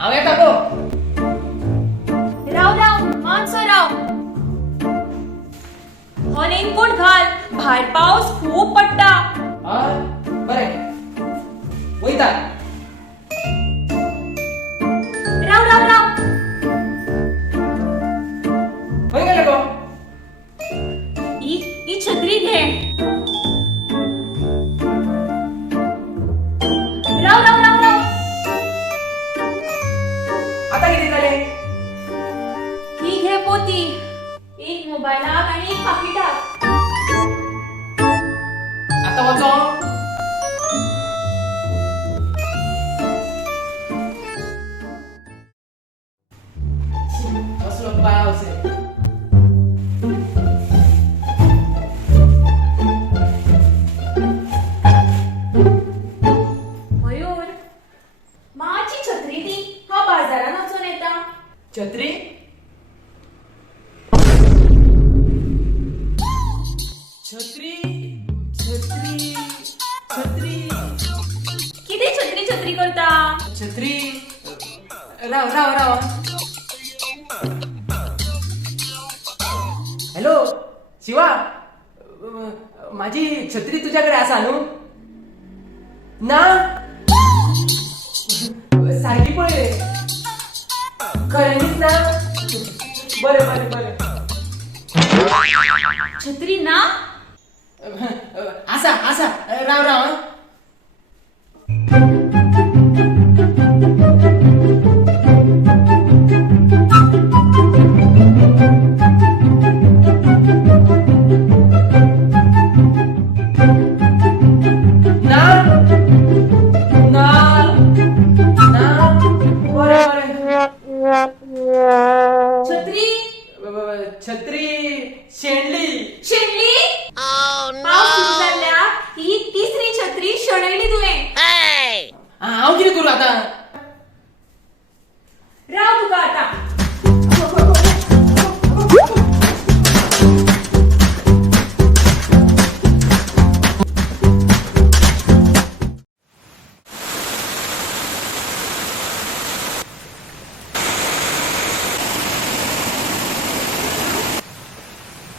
हांव येता गो. राव राव मातसो राव. हो रेनकोट घाल, भायर पावस खूब पडटा. हय बरें वयता. राव राव राव. खंय गेले गो? ही छत्री घे. राव राव राव राव. आता कितें जालें? ही घे पोती. एक मोबायलाक आनी एक पाकिटाक. आता वचो. कसलो पावस रे. मयूर माची छत्री दी. हा बाजारान वचून येता. छत्री? छत्री छत्री छत्री किती छत्री छत्री करता? छत्री. राव राव राव. हॅलो शिवा, माझी छत्री तुझ्याकडे असा न्हू? ना सारखी पळय रे. खऱ्यांनीच ना? बरें बरें बरें. छत्री ना? आसा आसा. राव राव आं. ना ना ना. बरें बरें. छत्री छत्री शेणली. शेणली? पावस सुरू जाल्ल्या ही तिसरी छत्री शेणयली तुवें. हांव कितें करूं आतां? राव तुका आता.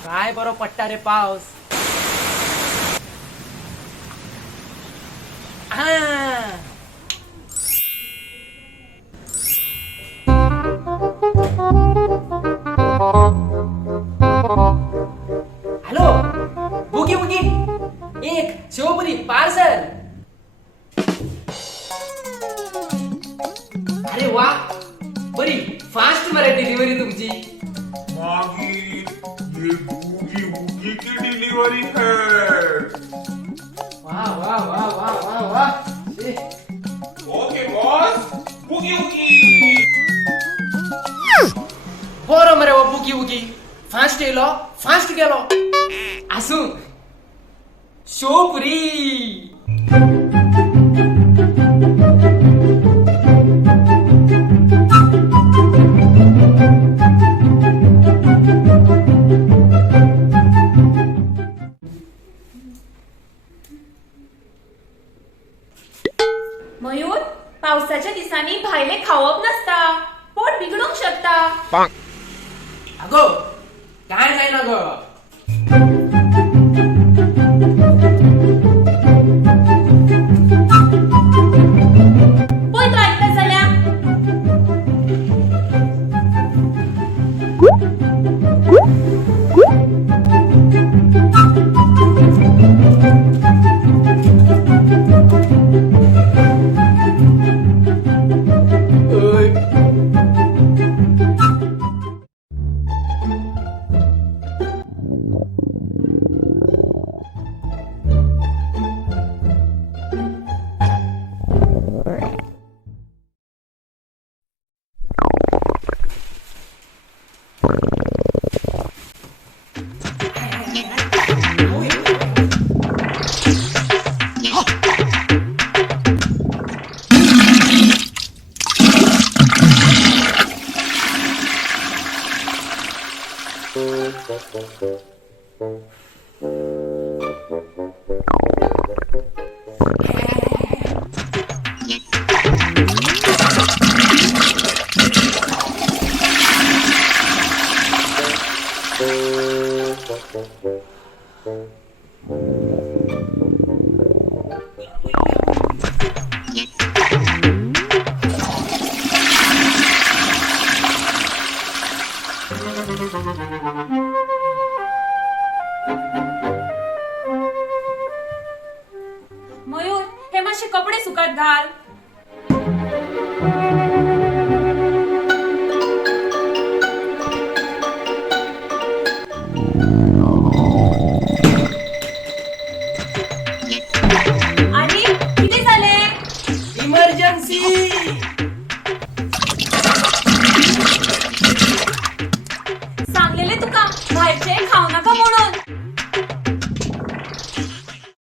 काय बरो पडटा रे पावस. हॅलो बुगी बुगी, एक शेवपुरी पार्सल. अरे वा, बरी फास्ट मरे डिलिव्हरी तुमची. मागी ये बूगी वूगी की डिलीवरी है. वाह वाह वाह वाह वाह वाह. Okay boss, boogie woogie. बरो मरे वो बुगी बुगी. फास्ट येलो फास्ट गेलो. आसूं शेवपुरी. मयूर पावसाच्या दिसांनी भायले खावप नसता. पोट बिगडूंक शकता. अगो काय जायना गो. पळय तो आयकता जाल्यार. मयूर, हे मासे कपडे सुकत घाल. आणि किती झाले? इमर्जन्सी. सांगलेले तुका बाहेरचे खाऊ नका म्हणून.